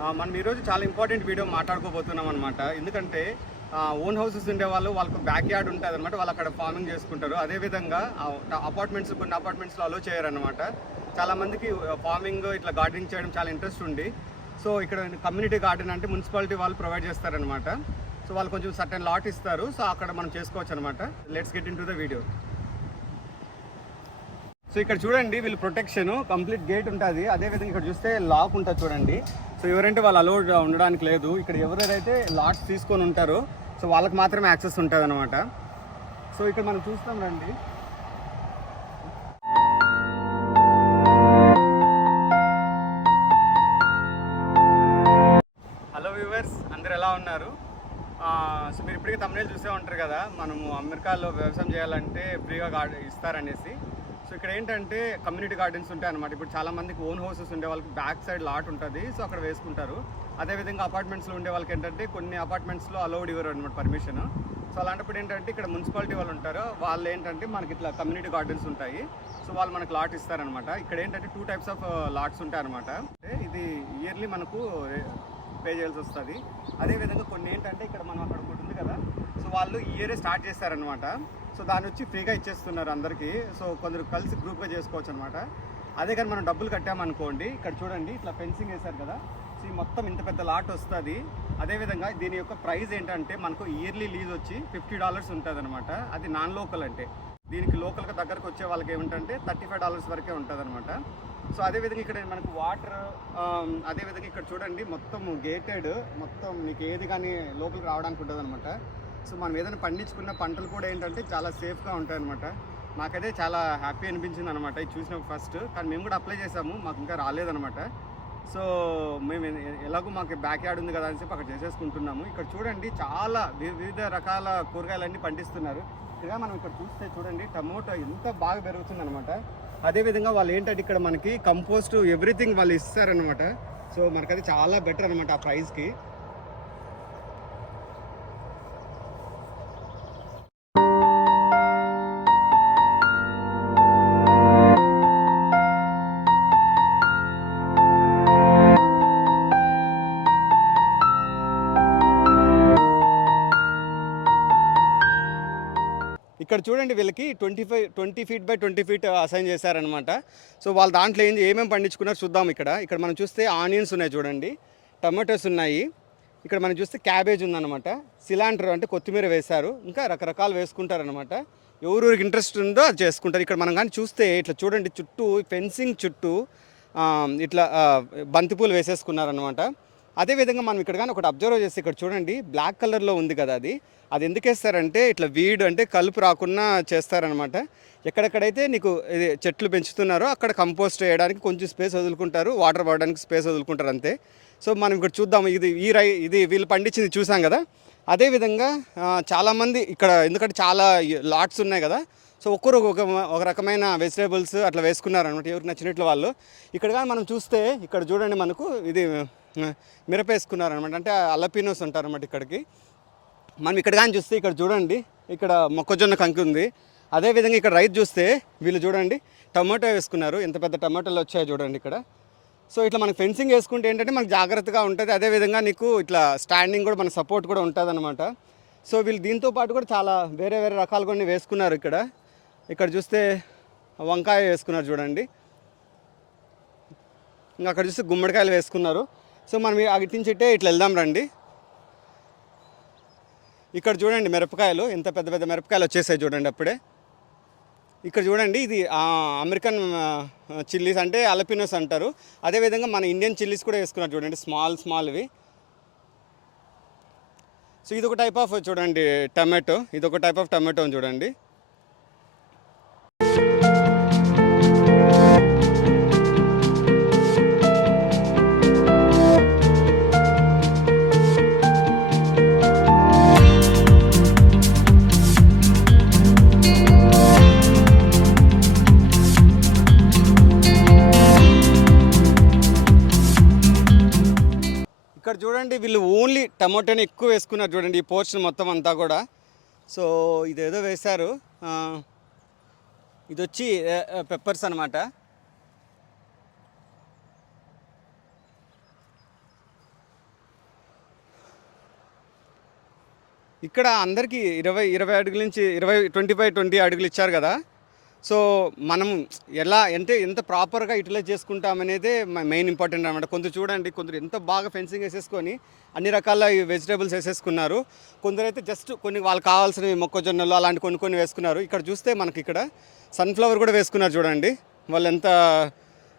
మనం ఈరోజు చాలా ఇంపార్టెంట్ వీడియో మాట్లాడుకోబోతున్నాం అనమాట ఎందుకంటే ఓన్ హౌసెస్ ఉండే వాళ్ళు వాళ్ళకు బ్యాక్ యార్డ్ ఉంటుంది అనమాట వాళ్ళు అక్కడ ఫార్మింగ్ చేసుకుంటారు. అదేవిధంగా అపార్ట్మెంట్స్ కొన్ని అపార్ట్మెంట్స్లో అలో చేయరనమాట చాలామందికి ఫార్మింగ్ ఇట్లా గార్డెనింగ్ చేయడం చాలా ఇంట్రెస్ట్ ఉంది. సో ఇక్కడ కమ్యూనిటీ గార్డెన్ అంటే మున్సిపాలిటీ వాళ్ళు ప్రొవైడ్ చేస్తారనమాట సో వాళ్ళు కొంచెం సర్టెన్ లాట్ ఇస్తారు. సో అక్కడ మనం చేసుకోవచ్చు అనమాట let's get into the video so ఇక్కడ చూడండి వీళ్ళు ప్రొటెక్షన్ కంప్లీట్ గేట్ ఉంటుంది. అదేవిధంగా ఇక్కడ చూస్తే లాక్ ఉంటుంది చూడండి. సో ఎవరంటే వాళ్ళు అలౌడ్ ఉండడానికి లేదు. ఇక్కడ ఎవరైతే లాట్స్ తీసుకొని ఉంటారో సో వాళ్ళకి మాత్రమే యాక్సెస్ ఉంటుంది అనమాట సో ఇక్కడ మనం చూస్తాం రండి. హలో వ్యూవర్స్ అందరు ఎలా ఉన్నారు? సో మీరు ఇప్పటికీ తమిళ చూసే ఉంటారు కదా. మనము అమెరికాలో వ్యవసాయం చేయాలంటే ఫ్రీగా గార్డెన్ ఇస్తారనేసి. సో ఇక్కడ ఏంటంటే కమ్యూనిటీ గార్డెన్స్ ఉంటాయి అనమాట ఇప్పుడు చాలా మందికి ఓన్ హౌసెస్ ఉండే వాళ్ళకి బ్యాక్ సైడ్ లాట్ ఉంటుంది. సో అక్కడ వేసుకుంటారు. అదేవిధంగా అపార్ట్మెంట్స్లో ఉండే వాళ్ళకి ఏంటంటే కొన్ని అపార్ట్మెంట్స్లో అలౌడ్ ఇవ్వరు అనమాట పర్మిషన్ సో అలాంటప్పుడు ఏంటంటే ఇక్కడ మున్సిపాలిటీ వాళ్ళు ఉంటారు. వాళ్ళు ఏంటంటే మనకి ఇట్లా కమ్యూనిటీ గార్డెన్స్ ఉంటాయి. సో వాళ్ళు మనకు లాట్ ఇస్తారనమాట ఇక్కడ ఏంటంటే టూ టైప్స్ ఆఫ్ లాట్స్ ఉంటాయి అనమాట అంటే ఇది ఇయర్లీ మనకు eh, పే చేయాల్సి వస్తుంది. అదేవిధంగా కొన్ని ఏంటంటే ఇక్కడ మనం అక్కడ ఒకటి ఉంది కదా వాళ్ళు ఇయర్ ఇయరే స్టార్ట్ చేస్తారనమాట సో దాని వచ్చి ఫ్రీగా ఇచ్చేస్తున్నారు అందరికీ. సో కొందరు కలిసి గ్రూప్గా చేసుకోవచ్చు అనమాట అదే కానీ మనం డబ్బులు కట్టామనుకోండి ఇక్కడ చూడండి ఇట్లా ఫెన్సింగ్ వేశారు కదా. సో ఈ మొత్తం ఇంత పెద్ద లాట్ వస్తుంది. అదేవిధంగా దీని యొక్క ప్రైస్ ఏంటంటే మనకు ఇయర్లీ లీజ్ వచ్చి ఫిఫ్టీ డాలర్స్ ఉంటుంది అనమాట అది నాన్ లోకల్ అంటే. దీనికి లోకల్గా దగ్గరకు వచ్చే వాళ్ళకి ఏమిటంటే థర్టీ ఫైవ్ డాలర్స్ వరకే ఉంటుంది అనమాట సో అదేవిధంగా ఇక్కడ మనకు వాటర్ అదేవిధంగా ఇక్కడ చూడండి మొత్తం గేటెడ్ మొత్తం మీకు ఏది కానీ లోపలికి రావడానికి ఉంటుంది అనమాట సో మనం ఏదైనా పండించుకున్న పంటలు కూడా ఏంటంటే చాలా సేఫ్గా ఉంటాయి అనమాట చాలా హ్యాపీ అనిపించింది అనమాట ఇది చూసిన ఫస్ట్. కానీ మేము కూడా అప్లై చేసాము మాకు ఇంకా రాలేదనమాట సో మేము ఎలాగో మాకు బ్యాక్ యార్డ్ ఉంది కదా అని చెప్పి అక్కడ చేసేసుకుంటున్నాము. ఇక్కడ చూడండి చాలా వివిధ రకాల కూరగాయలన్నీ పండిస్తున్నారు. ఇక్కడ మనం ఇక్కడ చూస్తే చూడండి టమోటో ఎంత బాగా పెరుగుతుంది అనమాట అదేవిధంగా వాళ్ళు ఏంటంటే ఇక్కడ మనకి కంపోస్ట్ ఎవ్రీథింగ్ వాళ్ళు ఇస్తారనమాట సో మనకది చాలా బెటర్ అనమాట ఆ ప్రైస్కి. ఇక్కడ చూడండి వీళ్ళకి twenty five twenty feet by twenty feet assign చేశారనమాట సో వాళ్ళు దాంట్లో ఏం ఏమేమి పండించుకున్నారు చూద్దాం ఇక్కడ. ఇక్కడ మనం చూస్తే ఆనియన్స్ ఉన్నాయి చూడండి టమాటోస్ ఉన్నాయి. ఇక్కడ మనం చూస్తే క్యాబేజ్ ఉందన్నమాట. సిలాండర్ అంటే కొత్తిమీర వేశారు. ఇంకా రకరకాలు వేసుకుంటారనమాట ఎవరికి ఇంట్రెస్ట్ ఉందో అది చేసుకుంటారు. ఇక్కడ మనం కానీ చూస్తే ఇట్లా చూడండి చుట్టూ ఫెన్సింగ్ చుట్టూ ఇట్లా బంతిపూలు వేసేసుకున్నారనమాట అదేవిధంగా మనం ఇక్కడ కానీ ఒకటి అబ్జర్వ్ చేస్తే ఇక్కడ చూడండి బ్లాక్ కలర్లో ఉంది కదా అది. అది ఎందుకు వేస్తారంటే ఇట్లా వీడు అంటే కలుపు రాకుండా చేస్తారనమాట ఎక్కడెక్కడైతే నీకు ఇది చెట్లు పెంచుతున్నారో అక్కడ కంపోస్ట్ వేయడానికి కొంచెం స్పేస్ వదులుకుంటారు వాటర్ పడడానికి స్పేస్ వదులుకుంటారు అంతే. సో మనం ఇక్కడ చూద్దాం ఇది ఈ రై ఇది వీళ్ళు పండించింది చూసాం కదా. అదేవిధంగా చాలామంది ఇక్కడ ఎందుకంటే చాలా లాట్స్ ఉన్నాయి కదా. సో ఒక్కరు ఒక ఒక రకమైన వెజిటేబుల్స్ అట్లా వేసుకున్నారనమాట ఎవరికి నచ్చినట్లు వాళ్ళు. ఇక్కడ కానీ మనం చూస్తే ఇక్కడ చూడండి మనకు ఇది మిరపేసుకున్నారనమాట. అంటే అల్లపీనోస్ ఉంటారనమాట ఇక్కడికి. మనం ఇక్కడ కానీ చూస్తే ఇక్కడ చూడండి ఇక్కడ మొక్కజొన్న కంకి ఉంది. అదేవిధంగా ఇక్కడ రైతు చూస్తే వీళ్ళు చూడండి టమాటో వేసుకున్నారు. ఎంత పెద్ద టమాటోలు వచ్చాయో చూడండి ఇక్కడ. సో ఇట్లా మనకి ఫెన్సింగ్ వేసుకుంటే ఏంటంటే మనకు జాగ్రత్తగా ఉంటుంది. అదేవిధంగా నీకు ఇట్లా స్టాండింగ్ కూడా మన సపోర్ట్ కూడా ఉంటుంది అనమాట సో వీళ్ళు దీంతో పాటు కూడా చాలా వేరే వేరే రకాలు కొన్ని వేసుకున్నారు ఇక్కడ. ఇక్కడ చూస్తే వంకాయ వేసుకున్నారు చూడండి. ఇంకా అక్కడ చూస్తే గుమ్మడికాయలు వేసుకున్నారు. సో మనం అటు నుంచి ఇట్లా వెళ్దాం రండి. ఇక్కడ చూడండి మిరపకాయలు ఎంత పెద్ద పెద్ద మిరపకాయలు వచ్చేసాయి చూడండి అప్పుడే. ఇక్కడ చూడండి ఇది అమెరికన్ చిల్లీస్ అంటే అలపినోస్ అంటారు. అదేవిధంగా మన ఇండియన్ చిల్లీస్ కూడా వేసుకున్నారు చూడండి స్మాల్ స్మాల్వి సో ఇది ఒక టైప్ ఆఫ్ చూడండి టమాటో ఇది ఒక టైప్ ఆఫ్ టమాటో చూడండి. టమోటాని ఎక్కువ వేసుకున్నారు చూడండి ఈ పోర్షన్ మొత్తం అంతా కూడా. సో ఇదేదో వేశారు. ఇది వచ్చి పెప్పర్స్ అనమాట ఇక్కడ అందరికీ ఇరవై ఇరవై అడుగుల నుంచి ఇరవై ట్వంటీ ఫైవ్ ట్వంటీ అడుగులు ఇచ్చారు కదా. సో మనం ఎలా అంటే ఎంత ప్రాపర్గా యూటిలైజ్ చేసుకుంటామనేదే మెయిన్ ఇంపార్టెంట్ అనమాట కొందరు చూడండి కొందరు ఎంత బాగా ఫెన్సింగ్ వేసేసుకొని అన్ని రకాల వెజిటేబుల్స్ వేసేసుకున్నారు. కొందరైతే జస్ట్ కొన్ని వాళ్ళకి కావాల్సిన మొక్కజొన్నలు అలాంటి కొన్ని కొన్ని వేసుకున్నారు. ఇక్కడ చూస్తే మనకి ఇక్కడ సన్ఫ్లవర్ కూడా వేసుకున్నారు చూడండి. వాళ్ళు ఎంత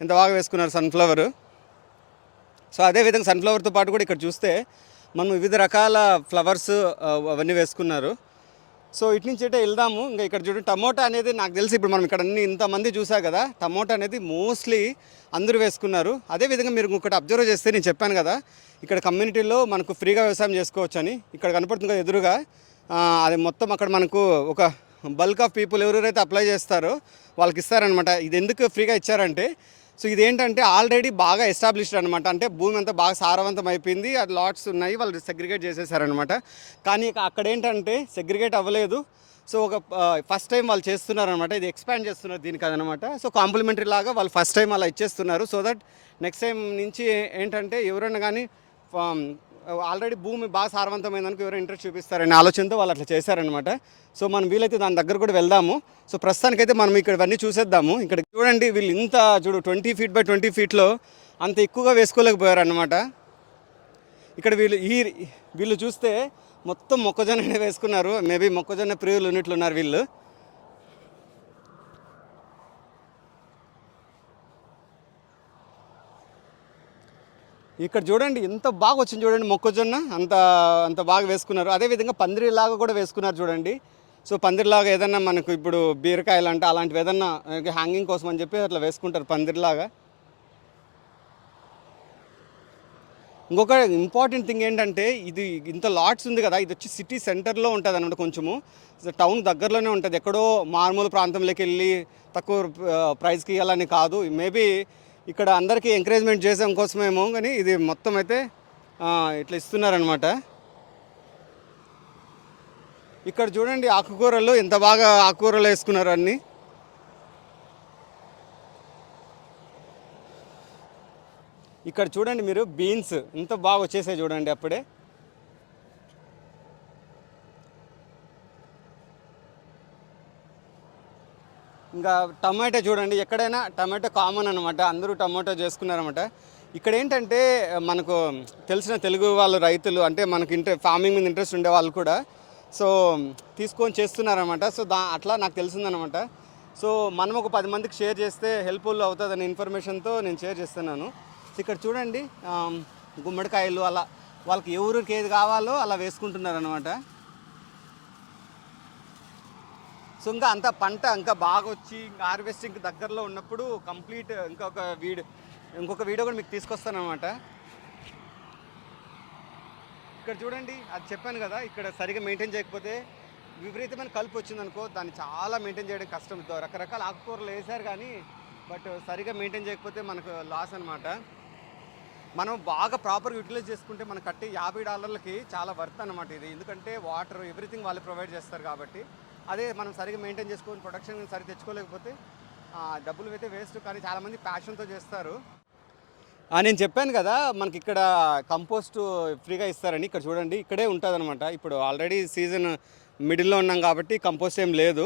ఎంత బాగా వేసుకున్నారు సన్ఫ్లవర్. సో అదేవిధంగా సన్ఫ్లవర్తో పాటు కూడా ఇక్కడ చూస్తే మనం వివిధ రకాల ఫ్లవర్స్ అవన్నీ వేసుకున్నారు. సో ఇటు నుంచి అయితే వెళ్దాము. ఇంకా ఇక్కడ చూడండి టమోటా అనేది నాకు తెలిసి ఇప్పుడు మనం ఇక్కడ అన్ని ఇంతమంది చూసా కదా టమోటా అనేది మోస్ట్లీ అందరూ వేసుకున్నారు. అదేవిధంగా మీరు ఇంకొకటి అబ్జర్వ్ చేస్తే నేను చెప్పాను కదా ఇక్కడ కమ్యూనిటీలో మనకు ఫ్రీగా వ్యవసాయం చేసుకోవచ్చు అని ఇక్కడ కనపడుతుంది కదా ఎదురుగా అది మొత్తం అక్కడ మనకు ఒక బల్క్ ఆఫ్ పీపుల్ ఎవరెవరైతే అప్లై చేస్తారో వాళ్ళకి ఇస్తారనమాట ఇది ఎందుకు ఫ్రీగా ఇచ్చారంటే సో ఇదేంటంటే ఆల్రెడీ బాగా ఎస్టాబ్లిష్డ్ అనమాట అంటే భూమి అంతా బాగా సారవంతం అయిపోయింది. అది లాట్స్ ఉన్నాయి. వాళ్ళు సెగ్రిగేట్ చేసేసారనమాట కానీ అక్కడ ఏంటంటే సెగ్రిగేట్ అవ్వలేదు. సో ఒక ఫస్ట్ టైం వాళ్ళు చేస్తున్నారనమాట ఇది ఎక్స్పాండ్ చేస్తున్నారు దీనికి అదనమాట సో కాంప్లిమెంటరీ లాగా వాళ్ళు ఫస్ట్ టైం అలా ఇచ్చేస్తున్నారు. సో దట్ నెక్స్ట్ టైం నుంచి ఏంటంటే ఎవరైనా కానీ um, ఆల్రెడీ భూమి బాగా సారవంతమైందనుకో ఎవరో ఇంట్రెస్ట్ చూపిస్తారనే ఆలోచనతో వాళ్ళు అట్లా చేశారనమాట సో మనం వీలైతే దాని దగ్గర కూడా వెళ్దాము. సో ప్రస్తుతానికైతే మనం ఇక్కడ ఇవన్నీ చూసేద్దాము. ఇక్కడ చూడండి వీళ్ళు ఇంత చూడు ట్వంటీ ఫీట్ బై ట్వంటీ ఫీట్లో అంత ఎక్కువగా వేసుకోలేకపోయారు అనమాట ఇక్కడ వీళ్ళు ఈ వీళ్ళు చూస్తే మొత్తం మొక్కజొన్న వేసుకున్నారు. మేబీ మొక్కజొన్న ప్రియులు ఉన్నట్లున్నారు వీళ్ళు. ఇక్కడ చూడండి ఎంత బాగా వచ్చింది చూడండి మొక్కజొన్న. అంత అంత బాగా వేసుకున్నారు. అదేవిధంగా పందిరిలాగా కూడా వేసుకున్నారు చూడండి. సో పందిరిలాగా ఏదన్నా మనకు ఇప్పుడు బీరకాయలు అంటే అలాంటివి ఏదన్నా హ్యాంగింగ్ కోసం అని చెప్పి అట్లా వేసుకుంటారు పందిరిలాగా. ఇంకొక ఇంపార్టెంట్ థింగ్ ఏంటంటే ఇది ఇంత లాట్స్ ఉంది కదా ఇది వచ్చి సిటీ సెంటర్లో ఉంటుంది అనమాట కొంచెము. టౌన్ దగ్గరలోనే ఉంటుంది. ఎక్కడో మారుమూల ప్రాంతంలోకి వెళ్ళి తక్కువ ప్రైస్కి ఇవ్వాలని కాదు. మేబీ ఇక్కడ అందరికీ ఎంకరేజ్మెంట్ చేసాం కోసమేమో కానీ ఇది మొత్తం అయితే ఇట్లా ఇస్తున్నారనమాట ఇక్కడ చూడండి ఆకుకూరలు ఎంత బాగా ఆకుకూరలు వేసుకున్నారు అన్నీ. ఇక్కడ చూడండి మీరు బీన్స్ ఎంత బాగా వచ్చేసాయి చూడండి అప్పుడే. ఇంకా టమాటా చూడండి ఎక్కడైనా టమాటో కామన్ అనమాట అందరూ టమాటో చేసుకున్నారన్నమాట. ఇక్కడ ఏంటంటే మనకు తెలిసిన తెలుగు వాళ్ళు రైతులు అంటే మనకి ఇంటర్ ఫార్మింగ్ మీద ఇంట్రెస్ట్ ఉండే వాళ్ళు కూడా సో తీసుకొని చేస్తున్నారనమాట సో దా అట్లా నాకు తెలిసిందనమాట సో మనం ఒక పది మందికి షేర్ చేస్తే హెల్ప్ఫుల్ అవుతుందనే ఇన్ఫర్మేషన్తో నేను షేర్ చేస్తున్నాను. ఇక్కడ చూడండి గుమ్మడికాయలు అలా వాళ్ళకి ఎవరికి ఏది కావాలో అలా వేసుకుంటున్నారనమాట సో ఇంకా అంత పంట ఇంకా బాగా వచ్చి ఇంకా హార్వెస్టింగ్ దగ్గరలో ఉన్నప్పుడు కంప్లీట్ ఇంకొక వీడియో ఇంకొక వీడియో కూడా మీకు తీసుకొస్తానమాట ఇక్కడ చూడండి అది చెప్పాను కదా ఇక్కడ సరిగా మెయింటైన్ చేయకపోతే విపరీతమైన కలుపు వచ్చిందనుకో దాన్ని చాలా మెయింటైన్ చేయడం కష్టం. రకరకాల ఆకుకూరలు వేశారు కానీ బట్ సరిగా మెయింటైన్ చేయకపోతే మనకు లాస్ అనమాట మనం బాగా ప్రాపర్గా యూటిలైజ్ చేసుకుంటే మనం కట్టే యాభై డాలర్లకి చాలా వర్త్ అనమాట ఇది. ఎందుకంటే వాటర్ ఎవ్రీథింగ్ వాళ్ళు ప్రొవైడ్ చేస్తారు కాబట్టి. అదే మనం సరిగా మెయింటైన్ చేసుకొని ప్రొడక్షన్ సరి తెచ్చుకోలేకపోతే డబ్బులు అయితే వేస్ట్ కానీ చాలామంది ప్యాషన్తో చేస్తారు. నేను చెప్పాను కదా మనకి ఇక్కడ కంపోస్ట్ ఫ్రీగా ఇస్తారని. ఇక్కడ చూడండి ఇక్కడే ఉంటుంది అనమాట ఇప్పుడు ఆల్రెడీ సీజన్ మిడిల్లో ఉన్నాం కాబట్టి కంపోస్ట్ ఏం లేదు.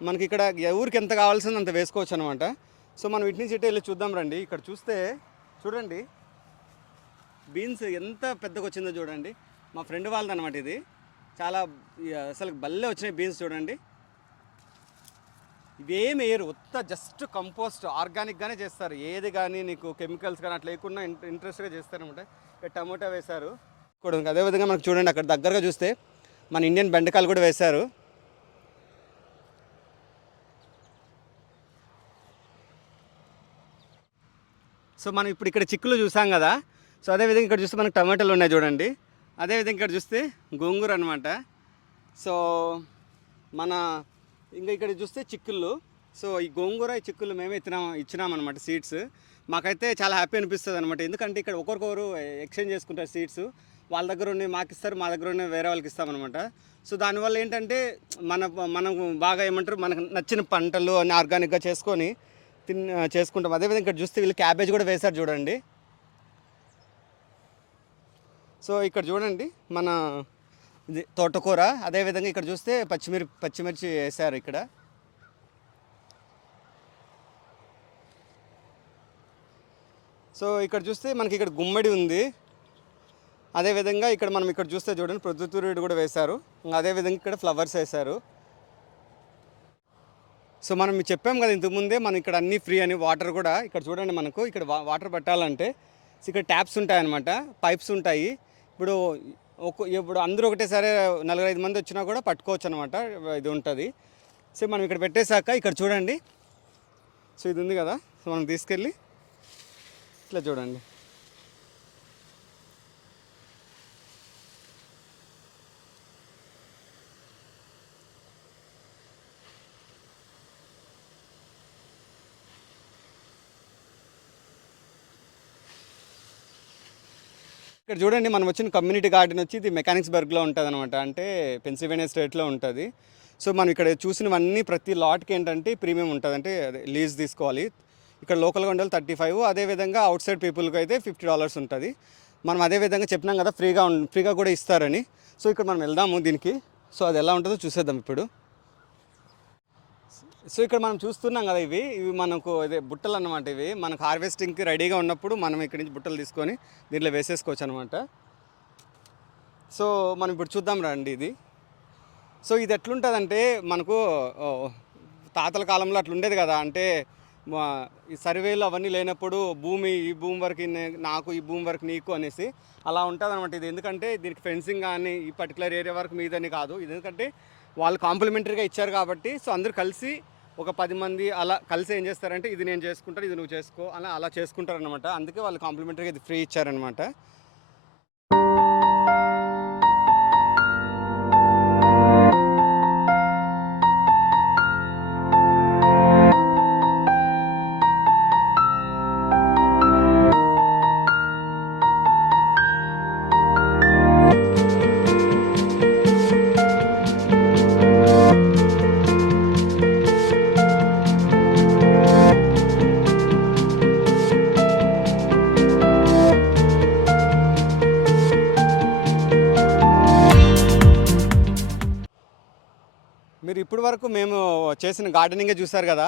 మనకి ఇక్కడ ఊరికి ఎంత కావాల్సింది అంత వేసుకోవచ్చు అనమాట సో మనం ఇటు నుంచి ఇటే వెళ్ళి చూద్దాం రండి. ఇక్కడ చూస్తే చూడండి బీన్స్ ఎంత పెద్దగా వచ్చిందో చూడండి. మా ఫ్రెండ్ వాళ్ళది అనమాట ఇది. చాలా అసలు భలే వచ్చినాయి బీన్స్ చూడండి. ఇవేం వేయరు ఉత్త జస్ట్ కంపోస్ట్ ఆర్గానిక్గానే చేస్తారు. ఏది కానీ నీకు కెమికల్స్ కానీ అట్లా లేకుండా ఇంట ఇంట్రెస్ట్గా చేస్తారనమాట ఇక్కడ టమోటా వేశారు. కూడా అదేవిధంగా మనకు చూడండి అక్కడ దగ్గరగా చూస్తే మన ఇండియన్ బెండకాయలు కూడా వేశారు. సో మనం ఇప్పుడు ఇక్కడ చిక్కులు చూసాం కదా. సో అదేవిధంగా ఇక్కడ చూస్తే మనకు టమాటాలు ఉన్నాయి చూడండి. అదేవిధంగా ఇక్కడ చూస్తే గోంగూర అనమాట సో మన ఇంకా ఇక్కడ చూస్తే చిక్కుళ్ళు. సో ఈ గోంగూర ఈ చిక్కుళ్ళు మేమే ఇచ్చినాం ఇచ్చినామన్నమాట సీడ్స్. మాకైతే చాలా హ్యాపీ అనిపిస్తుంది అనమాట ఎందుకంటే ఇక్కడ ఒకరికొకరు ఎక్స్చేంజ్ చేసుకుంటారు సీడ్స్. వాళ్ళ దగ్గర ఉండి మాకు ఇస్తారు మా దగ్గర ఉండి వేరే వాళ్ళకి ఇస్తామన్నమాట. సో దానివల్ల ఏంటంటే మన మనం బాగా ఏమంటారు మనకు నచ్చిన పంటలు అన్ని ఆర్గానిక్గా చేసుకొని తిన్ చేసుకుంటాం. అదేవిధంగా ఇక్కడ చూస్తే వీళ్ళు క్యాబేజ్ కూడా వేశారు చూడండి. సో ఇక్కడ చూడండి మన తోటకూర. అదేవిధంగా ఇక్కడ చూస్తే పచ్చిమిర్చి పచ్చిమిర్చి వేశారు ఇక్కడ. సో ఇక్కడ చూస్తే మనకి ఇక్కడ గుమ్మడి ఉంది. అదేవిధంగా ఇక్కడ మనం ఇక్కడ చూస్తే చూడండి ప్రొద్దుతూరుడు కూడా వేశారు. ఇంకా అదేవిధంగా ఇక్కడ ఫ్లవర్స్ వేశారు. సో మనం చెప్పాము చెప్పాం కదా ఇంతకుముందే మనం ఇక్కడ అన్నీ ఫ్రీ అని వాటర్ కూడా ఇక్కడ చూడండి మనకు ఇక్కడ వాటర్ పట్టాలంటే ఇక్కడ ట్యాప్స్ ఉంటాయన్నమాట పైప్స్ ఉంటాయి. ఇప్పుడు ఒక ఇప్పుడు అందరూ ఒకటేసారి నలుగురు ఐదు మంది వచ్చినా కూడా పట్టుకోవచ్చు అనమాట ఇది ఉంటుంది. సో మనం ఇక్కడ పెట్టేశాక ఇక్కడ చూడండి. సో ఇది ఉంది కదా. సో మనం తీసుకెళ్ళి ఇట్లా చూడండి. ఇక్కడ చూడండి మనం వచ్చిన కమ్యూనిటీ గార్డెన్ వచ్చి ఇది మెకానిక్స్ బర్గ్లో ఉంటుంది అనమాట అంటే పెన్సిల్వేనియా స్టేట్లో ఉంటుంది. సో మనం ఇక్కడ చూసినవన్నీ ప్రతి లాట్కి ఏంటంటే ప్రీమియం ఉంటుంది. అంటే లీజ్ తీసుకోవాలి. ఇక్కడ లోకల్గా ఉండాలి థర్టీ ఫైవ్ అదేవిధంగా అవుట్ సైడ్ పీపుల్కి అయితే ఫిఫ్టీ డాలర్స్ ఉంటుంది. మనం అదే విధంగా చెప్పినాం కదా ఫ్రీగా ఫ్రీగా కూడా ఇస్తారని. సో ఇక్కడ మనం వెళ్దాము దీనికి. సో అది ఎలా ఉంటుందో చూసేద్దాం ఇప్పుడు. సో ఇక్కడ మనం చూస్తున్నాం కదా ఇవి. ఇవి మనకు ఇదే బుట్టలు అనమాట ఇవి. మనకు హార్వెస్టింగ్కి రెడీగా ఉన్నప్పుడు మనం ఇక్కడి నుంచి బుట్టలు తీసుకొని దీంట్లో వేసేసుకోవచ్చు అనమాట సో మనం ఇప్పుడు చూద్దాం రండి ఇది. సో ఇది ఎట్లుంటుందంటే మనకు తాతల కాలంలో అట్లుండేది కదా. అంటే ఈ సర్వేలు అవన్నీ లేనప్పుడు భూమి ఈ భూమి వరకు నాకు ఈ భూమి వరకు నీకు అనేసి అలా ఉంటుంది అనమాట ఇది. ఎందుకంటే దీనికి ఫెన్సింగ్ కానీ ఈ పర్టికులర్ ఏరియా వరకు మీదని కాదు. ఇది ఎందుకంటే వాళ్ళు కాంప్లిమెంటరీగా ఇచ్చారు కాబట్టి సో అందరూ కలిసి ఒక పది మంది అలా కలిసి ఏం చేస్తారంటే ఇది నేను చేసుకుంటాను ఇది నువ్వు చేసుకో అలా అలా చేసుకుంటారనమాట అందుకే వాళ్ళు కాంప్లిమెంటరీగా ఇది ఫ్రీ ఇచ్చారనమాట మీరు ఇప్పటి వరకు మేము చేసిన గార్డెనింగే చూసారు కదా.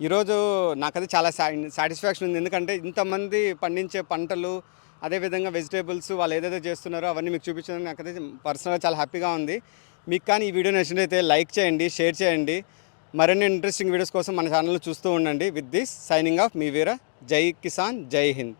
ఈరోజు నాకది చాలా సాటిస్ఫాక్షన్ ఉంది. ఎందుకంటే ఇంతమంది పండించే పంటలు అదేవిధంగా వెజిటేబుల్స్ వాళ్ళు ఏదైతే చేస్తున్నారో అవన్నీ మీకు చూపించడం నాకైతే పర్సనల్గా చాలా హ్యాపీగా ఉంది. మీకు కానీ ఈ వీడియో నచ్చినట్లయితే లైక్ చేయండి షేర్ చేయండి. మరిన్ని ఇంట్రెస్టింగ్ వీడియోస్ కోసం మన ఛానల్ చూస్తూ ఉండండి. విత్ దిస్ సైనింగ్ ఆఫ్ మీ వీర. జై కిసాన్ జై హింద్.